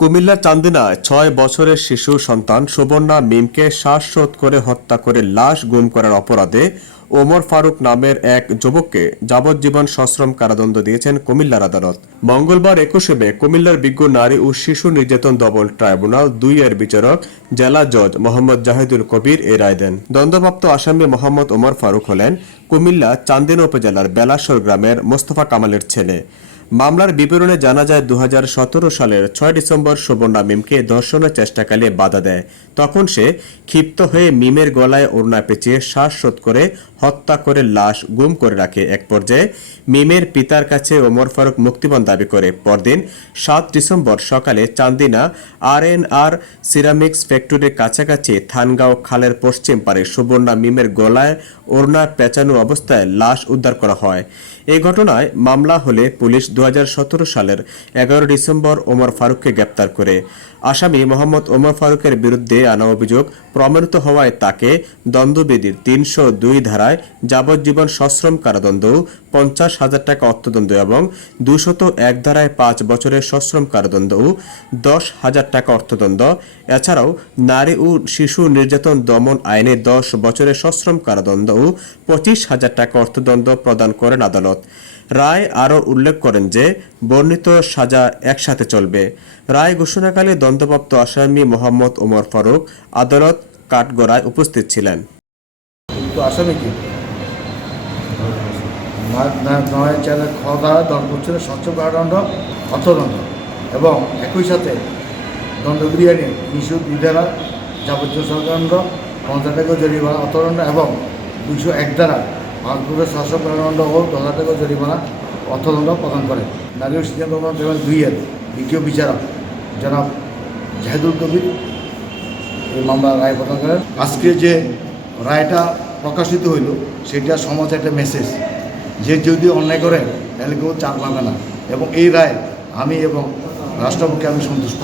কুমিল্লা চান্দিনায় ছয় বছরের শিশু সন্তান সুবর্ণা মিমকে শ্বাসরোধ করে হত্যা করে লাশ গুম করার অপরাধে ওমর ফারুক নামের এক যুবককে যাবজ্জীবন সশ্রম কারাদণ্ড দিয়েছেন কুমিল্লার আদালত। মঙ্গলবার একুশে মে কুমিল্লার বিজ্ঞ নারী ও শিশু নির্যাতন দমন ট্রাইব্যুনাল দুই এর বিচারক জেলা জজ মোহাম্মদ জাহিদুল কবির এ রায় দেন। দণ্ডপ্রাপ্ত আসামি মোহাম্মদ ওমর ফারুক হলেন কুমিল্লা চান্দিনা উপজেলার বেলাসর গ্রামের মোস্তফা কামালের ছেলে। মামলার বিবরণে জানা যায় দু হাজার সতেরো সালের ছয় ডিসেম্বর সুবর্ণা মিমকে ধর্ষণের চেষ্টাকালে বাধা দেয়। তখন সে ক্ষিপ্ত হয়ে মিমের গলায় ওড়না পেঁচিয়ে শ্বাসরোধ করে হত্যা করে লাশ গুম করে রাখে। এক পর্যায়ে মিমের পিতার কাছে ওমর ফারুক মুক্তিপণ দাবি করে। পরদিন সাত ডিসেম্বর সকালে Chandina R N R ceramics ফ্যাক্টরির কাছাকাছি থানগাঁও খালের পশ্চিম পারে সুবর্ণা মিমের গলায় ওড়না পেঁচানো অবস্থায় লাশ উদ্ধার করা হয়। এই ঘটনায় মামলা হলে পুলিশ দু হাজার সতেরো সালের এগারো ডিসেম্বর ওমর ফারুককে গ্রেপ্তার করে। আসামি মোহাম্মদ ওমর ফারুকের বিরুদ্ধে আনা অভিযোগ প্রমাণিত হওয়ায় তাকে দ্বন্দ্ববিধির তিনশো দুই ধারায় যাবজ্জীবন সশ্রম কারাদণ্ড পঞ্চাশ হাজার টাকা অর্থদণ্ড এবং দুশত এক ধারায় পাঁচ বছরের সশ্রম কারাদণ্ড ও দশ হাজার টাকা অর্থদণ্ড। এছাড়াও নারী ও শিশু নির্যাতন দমন আইনে দশ বছরের সশ্রম কারাদণ্ড ও পঁচিশ হাজার টাকা অর্থদণ্ড প্রদান করেন আদালত। রায় আরও উল্লেখ করেন যে, বর্ণিত সাজা একসাথে চলবে। রায় ঘোষণাকালে দণ্ডপ্রাপ্ত আসামি মোহাম্মদ ওমর ফারুক আদালত কাঠগড়ায় উপস্থিত ছিলেন। আসামি কি? নয় চারে খ দ্বারা দশ বছরের স্বচ্ছ কারাদণ্ড, অর্থদণ্ড এবং একই সাথে দণ্ডবিধি আইনে তিনশো দুই দ্বারা যাবজ্জীবন পঞ্চাশ টাকা জরিমানা, অর্থদণ্ড এবং দুশো এক দ্বারা পাঁচ বছরের স্বচ্ছ কারাদণ্ড ও দশ হাজার টাকা জরিমানা, অর্থদণ্ড প্রদান করে। নারী ও সিদ্ধান্ত ট্রাইব্যুনাল দুইয়ের দ্বিতীয় বিচারক জনাব জাহিদুল কবির, এই মামলা রায় প্রদান করেন। আজকে যে রায়টা প্রকাশিত হইল, সেটা সমাজে একটা মেসেজ যে যদি অন্যায় করে, তাহলে কেউ চাপ পাবে না। এবং এই রায় আমি এবং রাষ্ট্রপক্ষে আমি সন্তুষ্ট।